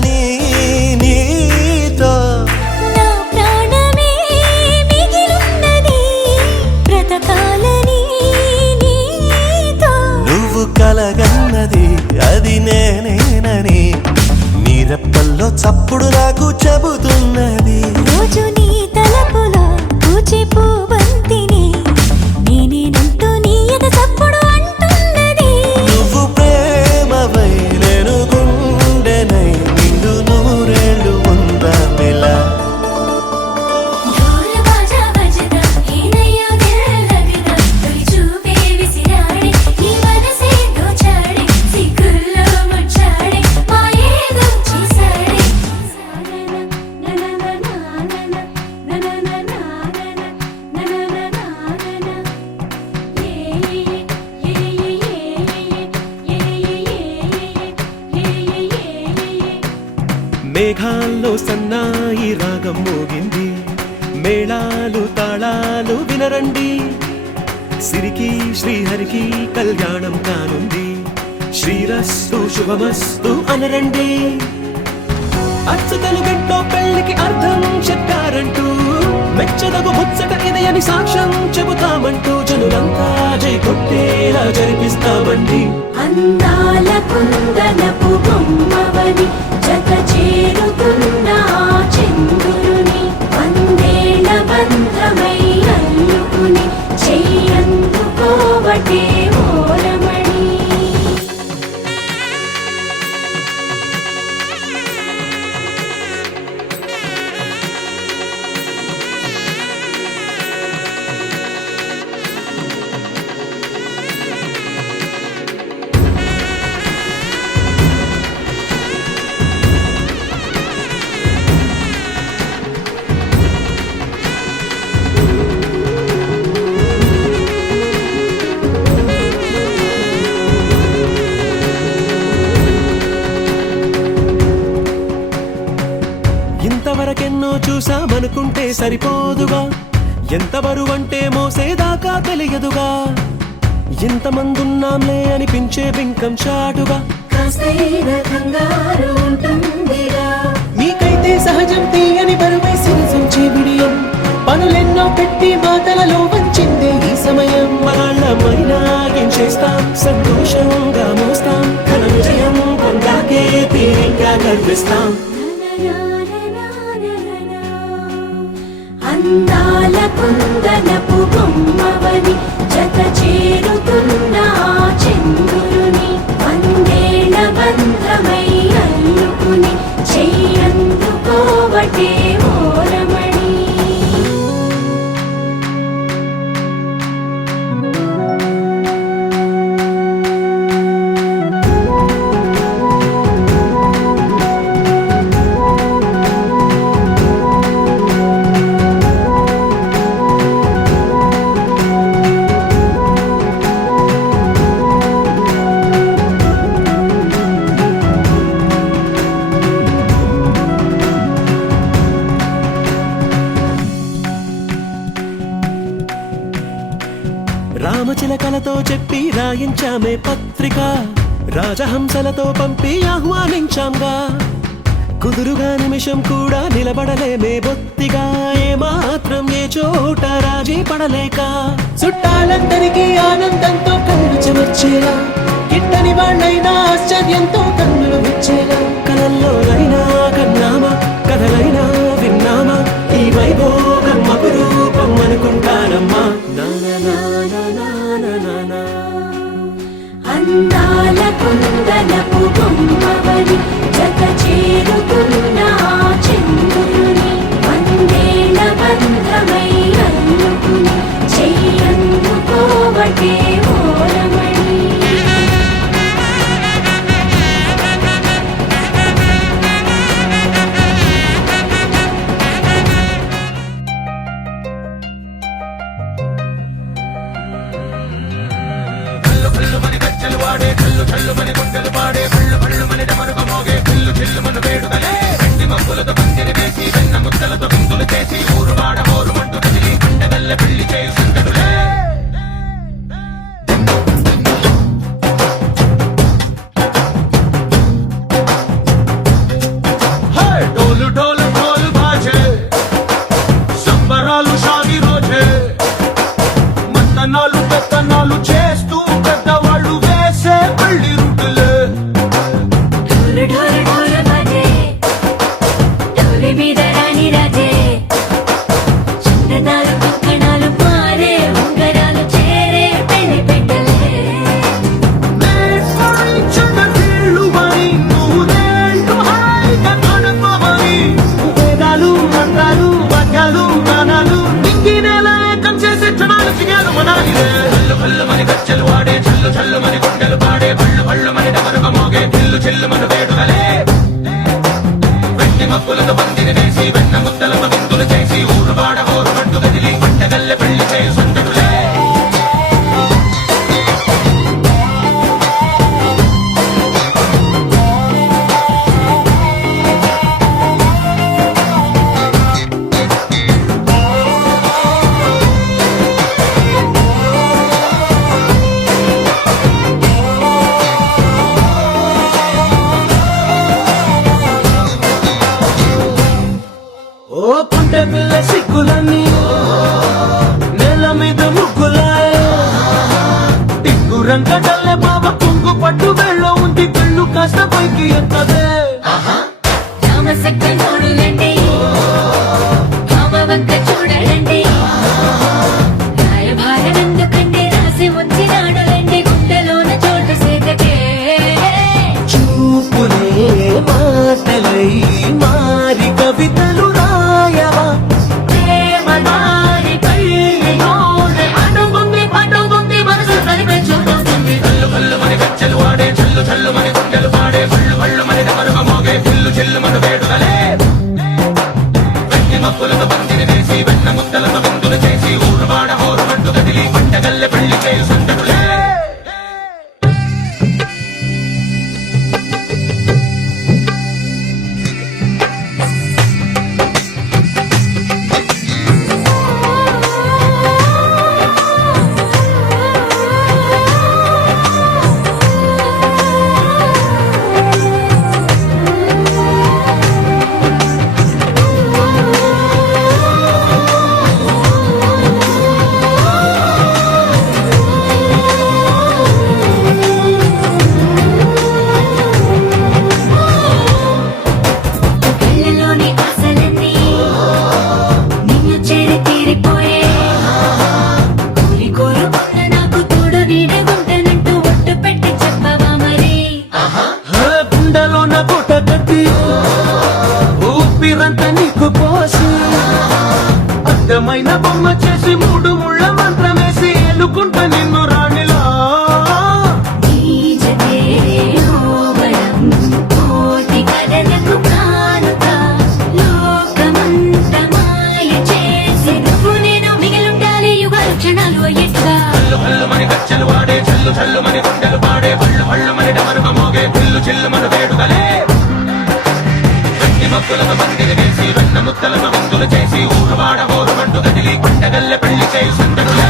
బ్రతకాలని నీతో నా ప్రాణమే మిగిలున్నది బ్రతకాలని నీతో నువ్వు కలగన్నది అది నేనేనని నీరెప్పల్లో చప్పుడు నాకు చెబుతున్నది రోజు నీ తలపులో పూచే పూబంతిని నేనేనంటూ నీ ఎద చప్పుడు అంటున్నది నువ్వు ప్రేమవై నేను గుండెనై నిండు నూరేళ్ళు ఉందామిలా ఢోల్ బాజా బజదా ఏనయ్యో దిల్ లగదా తొలి చూపే విసిరాడే నీ మనసే దోచాడే సిగ్గుల్లో ముచ్చాడే మాయేదో చేసాడే మేఘాల్లో సన్నాయి రాగం మోగింది మేళాలు తాళాలు వినరండి సిరికి శ్రీహరికి కళ్యాణం కానుంది శ్రీరస్తు శుభమస్తు అనరండి అచ్చతలు గంటో పెళ్లికి అర్థం చెప్పారంటూ మెచ్చదగు ముచ్చట ఇది అని సాక్ష్యం చెబుతామంటూ జనులంతా జై కొట్టేలా జరిపిస్తామండి అందాల కుందనపు బొమ్మవని జత చేరుతున్న ఆ చంద్రుని వందేళ్ల బంధమై అల్లుకుని చెయ్యందుకోవటే ఓరమణి ఇంతవరకెన్నో చూసామనుకుంటే సరిపోదుగా ఎంత బరువంటే మోసేదాకా తెలియదుగా ఇంతమందున్నాంలే అనిపించే బింకం చాటుగా కాస్తైన కంగారు ఉంటుందిగా మీకైతే సహజం తీయని బరువై సిరిసంచే బిడియం పనులెన్నో పెట్టి మాటలలో వంచిందే ఈ సమయం మనాళ్ళమైనా ఏం చేస్తాం సంతోషంగా మోస్తాం ఘన విజయం పొందాకే తీరిగ్గా కనిపిస్తాం అందాల కుందనపు బొమ్మవని జత చేరుతున్న ఆ చంద్రుని వందేళ్ల బంధమై అల్లుకుని చెయ్యందుకోవటే ఓరమణి రామచిలకలతో చెప్పి రాయించామే పత్రిక రాజహంసలతో పంపి ఆహ్వానించాంగా కుదురుగా నిమిషం కూడా నిలబడలేమే బొత్తిగా ఏమాత్రం ఏ చోట రాజీ పడలేక చుట్టాలందరికీ ఆనందంతో కళ్ళు చెమర్చేలా గిట్టని వాళ్ళైనా ఆశ్చర్యంతో కన్నులు విచ్చేలా కలల్లోనైనా కన్నామా కథలైనా విన్నామా ఈ వైభోగం అపురూపం అనుకుంటానమ్మా అందాల కుందనపు బొమ్మవని జత చేరుతున్న ఆ చంద్రుని వందేళ్ల బంధమై అల్లుకుని చెయ్యందుకోవటే ఓరమణి మప్పులతో పందిరి వేసి వెన్న ముద్దలతో విందులు చేసి ఊరువాడ హోరు పట్టు కదిలి పంటగల్లె పెళ్లి చేయి సందడులే. ఓ పుంటె పిల్ల సిక్కులన్నీ నేల మీద ముగ్గులాయ టిక్కు రంగడల్లే బాబ కుంగు పట్టు వెళ్ళ ఉంది కళ్ళు కాస్త పైకి ఎత్తదే. రామసక్క నోడులండి రామవంక చూడలండి రాయభారనందుకండి రాసి ఉంచినాడులండి గుండెలోన చోటు సేతకే. చూపులే మాటలై మారి కవితలు రాయవా ప్రేమ దారి కళ్ళలోన అడుగుంది పట్టుకుంది మనసు కలిపే చూడుతుంది. కల్లు కల్లు మని గచ్చలు వాడే చల్లు చల్లు మని గుండెలు పాడే పళ్ళు పళ్ళు మని డమరుగ మోగే చిల్లు చిల్లు మను వేడుదలే. వెన్ని మప్పులతో పందిరి వేసి వెన్న ముద్దలతో విందులు చేసి ఊరువాడ హోరు పట్టు కదిలి పంటగల్లె పెళ్లి చేయి సందడులే. కళ్ళలోని ఆశలన్నీ నిన్ను చేరి తీరిపోయే. కోరి కోరుకున్న నాకు తోడు నీడగుంటనంటూ ఒట్టు పెట్టి చెప్పవా మరి. గుండెలోన గుట్ట కట్టి ఊపిరంతా నీకు పోసి అర్థమైన బొమ్మ చేసి మూడు ముళ్ళ మంత్రమేసి ఎలుకుంటా నిన్ను రాణిలా. నీజతే ఓబలం కోటి కథలకు కానుక లోకమంత మాయ చేసి నువ్వు నేను మిగిలుండాలి యుగాలు క్షణాలు అయ్యేట్టుగా. కల్లు కల్లు మని గచ్చలు వాడే చల్లు చల్లు మని గుండెలు పాడే పళ్ళు పళ్ళు మని డమరుగ మోగే చిల్లు చిల్లు మను వేడుదలే. వెన్ని మప్పులతో పందిరి వేసి వెన్న ముద్దలతో విందులు చేసి ఊరువాడ హోరు పట్టు కదిలి పంటగల్లె పెళ్లి చేయి సందడులే.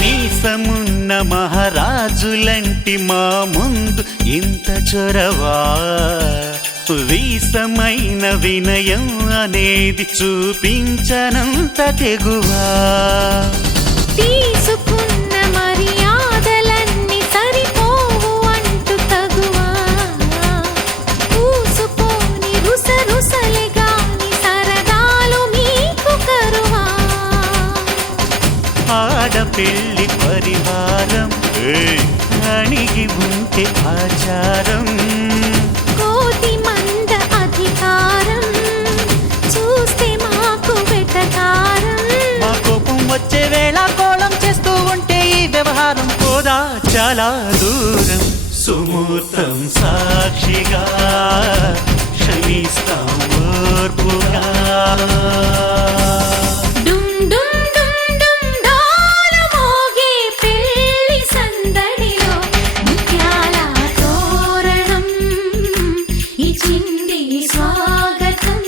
వీసమున్న మహారాజులంటి మా ముందు ఇంత చొరవా, వీసమైన వినయం అనేది చూపించనంత తెగువా. తీసుకున్న మర్యాద పరివారం అణిగి ఉంటే ఆచారం కోటి మంద అధికారం చూస్తే మాకు వెటకారం మా కోపం వచ్చే వేళ కోళం చేస్తూ ఉంటే ఈ వ్యవహారం పోదా చాలా దూరం సుమూర్తం సాక్షిగా క్షమిస్తాం ఓర్పుగా డుమ్ డుమ్ డుమ్ డుమ్ డోలు మోగే పెళ్లి సందడిలో ముత్యాల తోరణం ఇచ్చింది స్వాగతం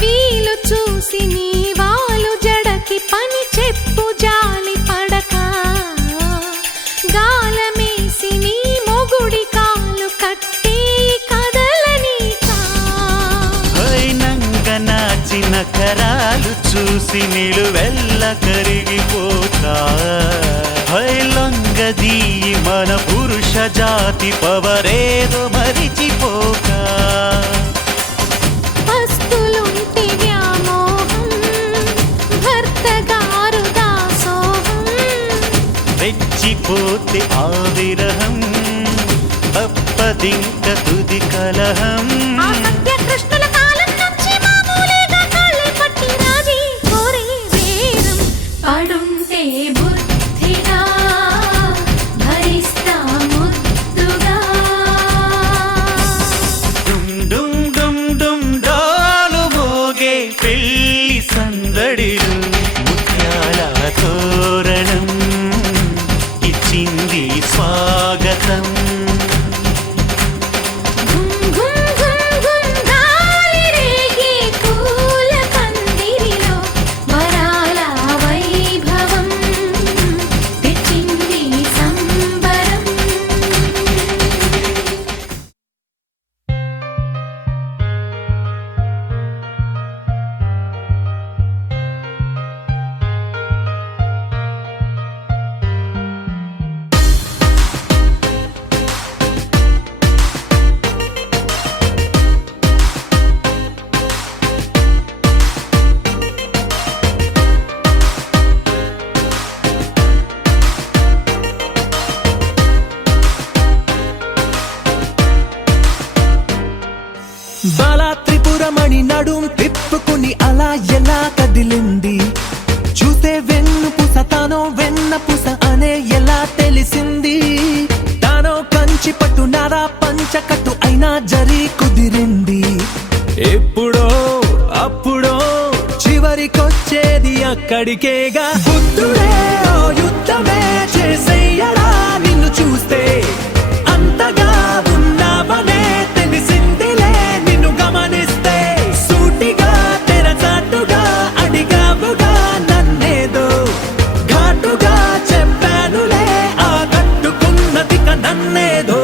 వీలు చూసి నీ వాలు జడకి పని చెప్పు జాలి పడక గాలమేసి నీ మొగుడి కాలు కట్టి కదలనీకా నాచిన కరాలు చూసి నిలువెల్ల కరిగిపోతా లొంగదీయి మన పురుష జాతి పవరేదో మరిచిపోక పస్తులుంటి వ్యామోహం భర్త గారు దాసోహం రెచ్చిపోతే ఆ విరహం తప్పదింక తుది కలహం ఆ సత్య కృష్ణుల కాలం నుంచి మామూలుగా కాళ్ళే పట్టి రాజీ కోరే వేరం పడుంటే బుద్ధిగా భరిస్తా ముద్దుగా డుమ్ డుమ్ డుమ్ డుమ్ డోలు మోగే పెళ్లి సందడిలు ముత్యాల తోరణం ఇచ్చింది స్వాగతం ఘుమ్ ఘుమ్ ఘుమ్ ఘుమ్ గాలి రేగే పూల పందిరిలో వరాల వైభవం తెచ్చింది సంబరం బాలా త్రిపురమణి నడుం తిప్పుకుని అలా ఎలా కదిలింది చూస్తే వెన్నుపూస తానో వెన్నపూస అనే ఎలా తెలిసింది తానో కంచి పట్టు నారా పంచకట్టు అయినా జరి కుదిరింది ఎప్పుడో అప్పుడో చివరికొచ్చేది అక్కడికేగా బుద్ధుడే ఓ యుద్ధమే చేసేయడా నిన్ను చూస్తే అంతగా ఉన్నావనే తెలిసిందిలే నిన్ను గమనిస్తే సూటిగా తెరచాటుగా అడిగావుగా నన్నేదో ఘాటుగా చెప్పానులే ఆ కట్టుకున్నదిక నన్నేదో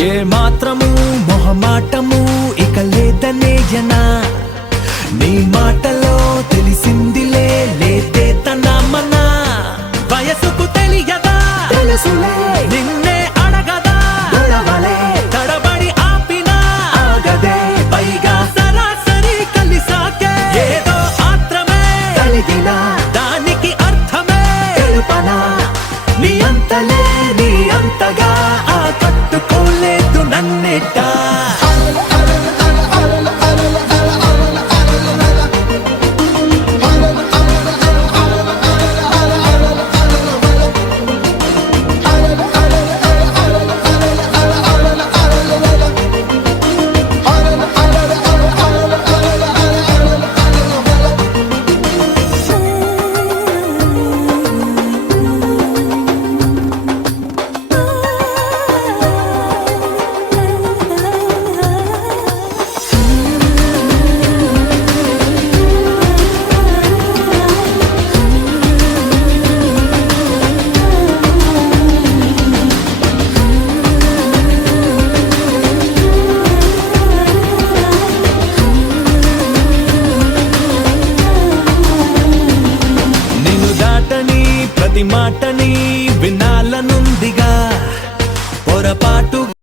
ఏ మాత్రము మొహమాటము ఇక లేదనేయనా నీ మాటలో తెలిసిందిలే లేతే తన మన వయసుకు తెలియదా తెలుసులే నిన్నే అడగదా గొడవలే తడబడి ఆపినా ఆగదే పైగా సరాసరి కలిసాకే ఏదో ఆత్రమే కలిగినా